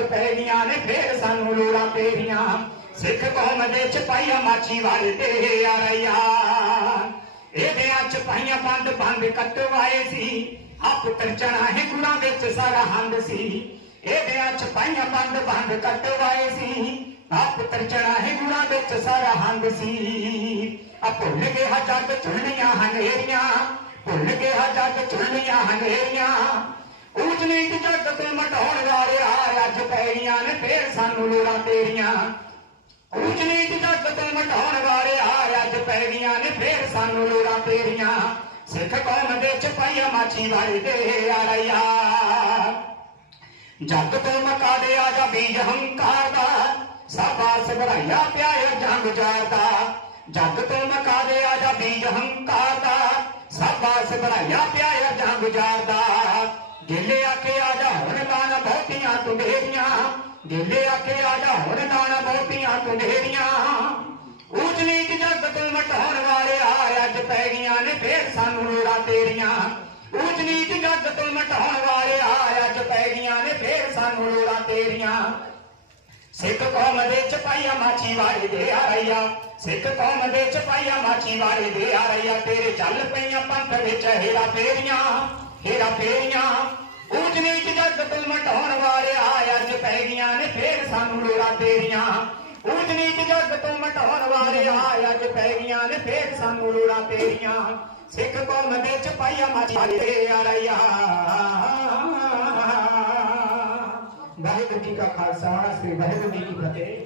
ਪੈ ਗਈਆਂ ਨੇ, ਫੇਰ ਸਾਨੂੰ ਲੋੜਾਂ ਤੇਰੀਆਂ। ਸਿੱਖ ਕੌਮ ਦੇ ਚਪਾਈਆਂ ਮਾਚੀ ਵਾਲੇ ਤੇ ਆ ਰਈਆ ਇਹਦੇ ਬੰਦ ਬੰਦ ਕਟਵਾਏ ਸੀ। ਆ ਪੁੱਤਰ ਹੈ ਗੁਰਾਂ ਵਿੱਚ ਸਾਰਾ ਹੰਦ ਸੀ। ਇਹਦੇ ਚ ਬੰਦ ਬੰਦ ਕਟਵਾਏ ਸੀ। ਆ ਪੁੱਤਰ ਹੈ ਗੁਰਾਂ ਵਿੱਚ ਸਾਰਾ ਹੰਦ ਸੀ। ਆ ਭੁੱਲ ਗਿਆ ਜੱਗ ਚੁਣੀਆਂ ਹਨੇਰੀਆਂ। ਭੁੱਲ ਗਿਆ ਜੱਗ ਚੁਣੀਆਂ ਹਨੇਰੀਆਂ। ਊਚ ਨੀਚ ਜੱਗ ਤੋਂ ਮਟਾਉਣ ਵਾਲਿਆ ਅੱਜ ਪੈ ਗਈਆਂ ਨੇ ਫੇਰ ਸਾਨੂੰ ਲੋੜਾਂ ਤੇਰੀਆਂ। ਊਚ ਨੀਚ ਜੱਗ ਤੋਂ ਮਟਾਉਣ ਵਾਲਿਆ ਅੱਜ ਪੈ ਗਈਆਂ ਨੇ ਫੇਰ ਸਾਨੂੰ ਲੋੜਾਂ ਤੇਰੀਆਂ। ਸਿੱਖ ਕੌਮ ਦੇ ਚਪਾਈਆ ਮਾਛੀ ਵਾਲੇ ਦੇ ਆ ਜੱਗ ਤੋਂ ਮਕਾ ਦੇ ਆ ਜਾ ਬੀਜ ਹੰਕਾਰ ਦਾ। ਸਾਬਾਸ ਭਰਾਇਆ ਪਿਆਰੇ ਜੰਗ ਜਾਦਾ ਜੱਗ ਤੋਂ ਮਕਾ ਦੇ ਆ ਜਾ ਬੀਜ ਹੰਕਾਰ ਦਾ। ਸਾਬਾਸ ਭਰਾਇਆ ਪਿਆਰੇ ਜੰਗ ਜਾਦਾ ਗਿੱਲੇ ਆਕੇ ਆ ਜਾ ਹੁਣ ਕਾਨ ਬਹੁਤੀਆਂ ਤੁੰਡੇਰੀਆਂ ਗਿੱਲੇ ਆਕੇ ਆ ਜਾ ਹੁਣ ਦਾਨ ਬਹੁਤੀਆਂ ਤੁੰਡੇਰੀਆਂ ਊਚ ਨੀਚ ਜੱਗ ਤੋਂ ਮਟਾਉਣ ਵਾਲੇ ਅੱਜ ਪੈ ਗਈਆਂ ਨੇ, ਫੇਰ ਸਾਨੂੰ ਲੋੜਾਂ ਤੇਰੀਆਂ। ਊਚ ਨੀਚ ਜੱਗ ਤੋਂ ਮਟਾਉਣ ਵਾਲੇ ਅੱਜ ਪੈ ਗਈਆਂ ਨੇ, ਫੇਰ ਸਾਨੂੰ ਲੋੜਾਂ ਤੇਰੀਆਂ। ਸਿੱਖ ਕੌਮ ਦੇ ਚਪਾਈਆ ਮਾਛੀ ਵਾਲੇ ਦੇ ਆ ਰਈਆ ਸਿੱਖ ਕੌਮ ਦੇ ਚਪਾਈਆ ਮਾਛੀ ਵਾਲੇ ਦੇ ਆ ਰਈਆ ਤੇਰੇ ਚੱਲ ਪਈਆਂ ਪੰਥ ਵਿੱਚ ਹੇਰਾ ਫੇਰੀਆਂ ਹੇਰਾ ਫੇਰੀਆਂ। ਊਚ ਨੀਚ ਜੱਗ ਤੋਂ ਸਾਨੂੰ ਲੋੜਾਂ ਤੇਰੀਆਂ। ਊਚ ਨੀਚ ਤੋਂ ਮਟਾਉਣ ਵਾਲੇ ਅੱਜ ਪੈ ਗਈਆਂ ਨੇ ਫੇਰ ਸਾਨੂੰ ਲੋੜਾਂ ਤੇਰੀਆਂ। ਸਿੱਖ ਕੌਮ ਦੇ ਚਪਾਈਆ ਮਾਛੀ ਵਾਲੇ ਦੇ ਵਾਹਿਗੁਰੂ ਜੀ ਕਾ ਖਾਲਸਾ, ਸ੍ਰੀ ਵਾਹਿਗੁਰੂ ਜੀ ਕੀ ਫਤਿਹ।